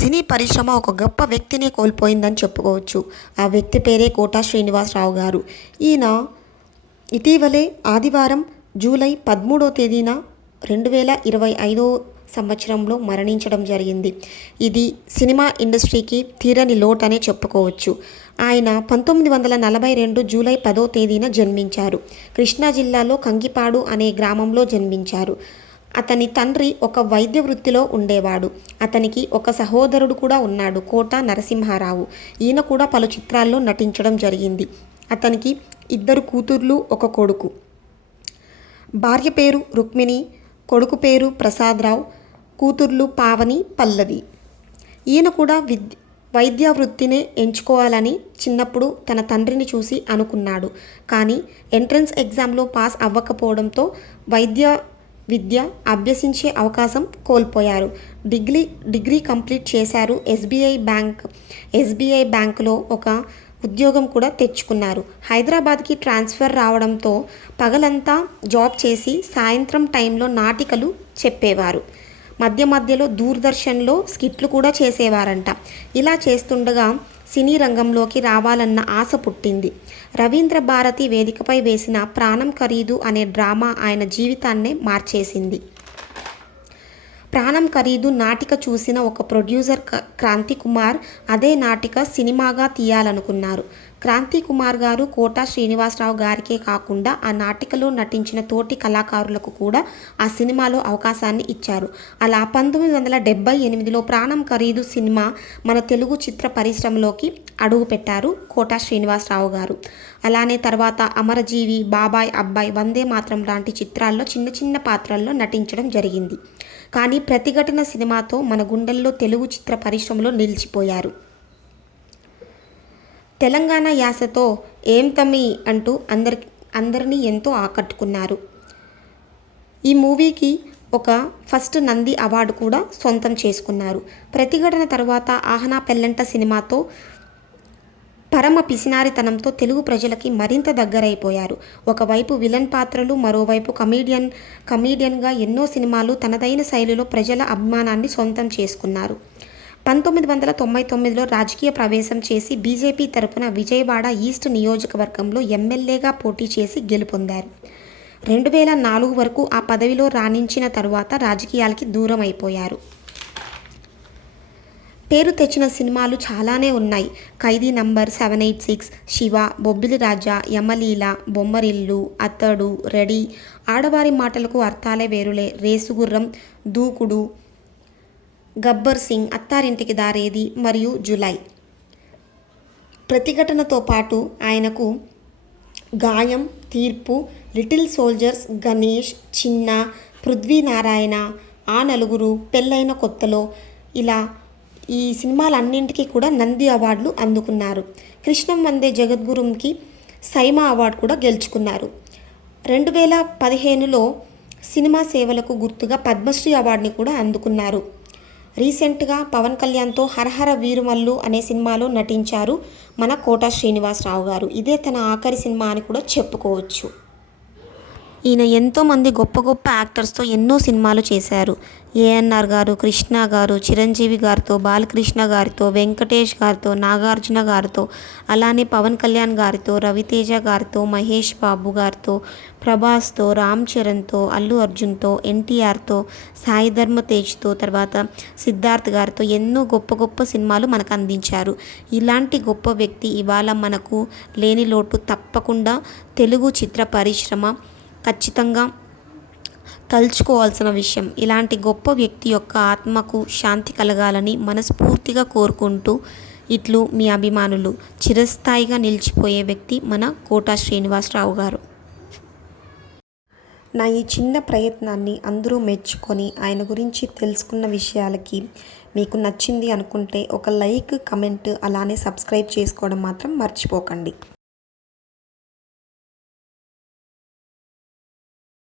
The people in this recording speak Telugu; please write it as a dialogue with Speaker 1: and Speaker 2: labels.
Speaker 1: సినీ పరిశ్రమ ఒక గొప్ప వ్యక్తిని కోల్పోయిందని చెప్పుకోవచ్చు. ఆ వ్యక్తి పేరే కోటా శ్రీనివాసరావు గారు. ఈయన ఇటీవలే ఆదివారం జూలై పదమూడో తేదీన రెండు వేల ఇరవై ఐదో సంవత్సరంలో మరణించడం జరిగింది. ఇది సినిమా ఇండస్ట్రీకి తీరని లోటనే చెప్పుకోవచ్చు. ఆయన పంతొమ్మిది వందల నలభై రెండు జూలై పదో తేదీన జన్మించారు. కృష్ణా జిల్లాలో కంగిపాడు అనే గ్రామంలో జన్మించారు. అతని తండ్రి ఒక వైద్య వృత్తిలో ఉండేవాడు. అతనికి ఒక సహోదరుడు కూడా ఉన్నాడు కోట నరసింహారావు. ఈయన కూడా పలు చిత్రాల్లో నటించడం జరిగింది. అతనికి ఇద్దరు కూతుర్లు ఒక కొడుకు. భార్య పేరు రుక్మిణి కొడుకు పేరు ప్రసాదరావు కూతుర్లు పావని పల్లవి. ఈయన కూడా విద్ వైద్య వృత్తినే ఎంచుకోవాలని చిన్నప్పుడు తన తండ్రిని చూసి అనుకున్నాడు. కానీ ఎంట్రన్స్ ఎగ్జామ్లో పాస్ అవ్వకపోవడంతో వైద్య విద్య అభ్యసించే అవకాశం కోల్పోయారు. డిగ్రీ డిగ్రీ కంప్లీట్ చేశారు ఎస్బీఐ బ్యాంక్ ఎస్బీఐ బ్యాంకులో ఒక ఉద్యోగం కూడా తెచ్చుకున్నారు. హైదరాబాద్కి ట్రాన్స్ఫర్ రావడంతో పగలంతా జాబ్ చేసి సాయంత్రం టైంలో నాటికలు చెప్పేవారు. మధ్య మధ్యలో దూరదర్శన్లో స్కిట్లు కూడా చేసేవారంట. ఇలా చేస్తుండగా సినీ రంగంలోకి రావాలన్న ఆశ పుట్టింది. రవీంద్ర భారతి వేదికపై వేసిన ప్రాణం ఖరీదు అనే డ్రామా ఆయన జీవితాన్నే మార్చేసింది. ప్రాణం ఖరీదు నాటిక చూసిన ఒక ప్రొడ్యూసర్ క్రాంతి కుమార్ అదే నాటిక సినిమాగా తీయాలనుకున్నారు. క్రాంతి కుమార్ గారు కోటా శ్రీనివాసరావు గారికే కాకుండా ఆ నాటికలో నటించిన తోటి కళాకారులకు కూడా ఆ సినిమాలో అవకాశాన్ని ఇచ్చారు. అలా పంతొమ్మిది వందల డెబ్బై ఎనిమిదిలో ప్రాణం ఖరీదు సినిమా మన తెలుగు చిత్ర పరిశ్రమలోకి అడుగుపెట్టారు కోటా శ్రీనివాసరావు గారు. అలానే తర్వాత అమరజీవి బాబాయ్ అబ్బాయి వందే మాత్రం లాంటి చిత్రాల్లో చిన్న చిన్న పాత్రల్లో నటించడం జరిగింది. కానీ ప్రతిఘటన సినిమాతో మన గుండెల్లో తెలుగు చిత్ర పరిశ్రమలో నిలిచిపోయారు. తెలంగాణ యాసతో ఏం తమ్మి అంటూ అందరి అందరినీ ఎంతో ఆకట్టుకున్నారు. ఈ మూవీకి ఒక ఫస్ట్ నంది అవార్డు కూడా సొంతం చేసుకున్నారు. ప్రతిఘటన తర్వాత ఆహనా పెల్లంట సినిమాతో పరమ పిసినారితనంతో తెలుగు ప్రజలకి మరింత దగ్గరైపోయారు. ఒకవైపు విలన్ పాత్రలు మరోవైపు కమీడియన్ కమీడియన్గా ఎన్నో సినిమాలు తనదైన శైలిలో ప్రజల అభిమానాన్ని సొంతం చేసుకున్నారు. పంతొమ్మిది వందల తొంభై తొమ్మిదిలో రాజకీయ ప్రవేశం చేసి బీజేపీ తరపున విజయవాడ ఈస్ట్ నియోజకవర్గంలో ఎమ్మెల్యేగా పోటీ చేసి గెలుపొందారు. రెండు వేల నాలుగు వరకు ఆ పదవిలో రాణించిన తరువాత రాజకీయాలకి దూరం అయిపోయారు పేరు తెచ్చిన సినిమాలు చాలానే ఉన్నాయి. Khaidi number seven eight six Shiva Bobbili Raja Yamaleela Bommarillu Athadu Ready. ఆడవారి మాటలకు అర్థాలే వేరులే. రేసుగుర్రం దూకుడు గబ్బర్ సింగ్ అత్తారింటికి దారేది మరియు జులై. ప్రతిఘటనతో పాటు ఆయనకు గాయం తీర్పు లిటిల్ సోల్జర్స్ గణేష్ చిన్న పృథ్వీనారాయణ ఆ నలుగురు పెళ్ళైన కొత్తలో ఇలా ఈ సినిమాలన్నింటికీ కూడా నంది అవార్డులు అందుకున్నారు. కృష్ణం వందే జగద్గురుంకి సైమా అవార్డు కూడా గెలుచుకున్నారు. రెండు వేల పదిహేనులో సినిమా సేవలకు గుర్తుగా పద్మశ్రీ అవార్డుని కూడా అందుకున్నారు. రీసెంట్గా పవన్ కళ్యాణ్తో హరహర వీరుమల్లు అనే సినిమాలో నటించారు మన కోట శ్రీనివాసరావు గారు. ఇదే తన ఆఖరి సినిమా అని కూడా చెప్పుకోవచ్చు. ఈయన ఎంతోమంది గొప్ప గొప్ప యాక్టర్స్తో ఎన్నో సినిమాలు చేశారు. ఏఎన్ఆర్ గారు కృష్ణ గారు చిరంజీవి గారితో బాలకృష్ణ గారితో వెంకటేష్ గారితో నాగార్జున గారితో అలానే పవన్ కళ్యాణ్ గారితో రవితేజ గారితో మహేష్ బాబు గారితో ప్రభాస్తో రామ్ చరణ్తో అల్లు అర్జున్తో ఎన్టీఆర్తో సాయి ధర్మ తేజ్తో తర్వాత సిద్ధార్థ్ గారితో ఎన్నో గొప్ప గొప్ప సినిమాలు మనకు అందించారు. ఇలాంటి గొప్ప వ్యక్తి ఇవాళ మనకు లేని లోటు తప్పకుండా తెలుగు చిత్ర పరిశ్రమ ఖచ్చితంగా తలుచుకోవాల్సిన విషయం. ఇలాంటి గొప్ప వ్యక్తి యొక్క ఆత్మకు శాంతి కలగాలని మనస్ఫూర్తిగా కోరుకుంటూ ఇట్లు మీ అభిమానులు. చిరస్థాయిగా నిలిచిపోయే వ్యక్తి మన కోటా శ్రీనివాసరావు గారు. నా ఈ చిన్న ప్రయత్నాన్ని అందరూ మెచ్చుకొని ఆయన గురించి తెలుసుకున్న విషయాలకి మీకు నచ్చింది అనుకుంటే ఒక లైక్ కమెంట్ అలానే సబ్స్క్రైబ్ చేసుకోవడం మాత్రం మర్చిపోకండి.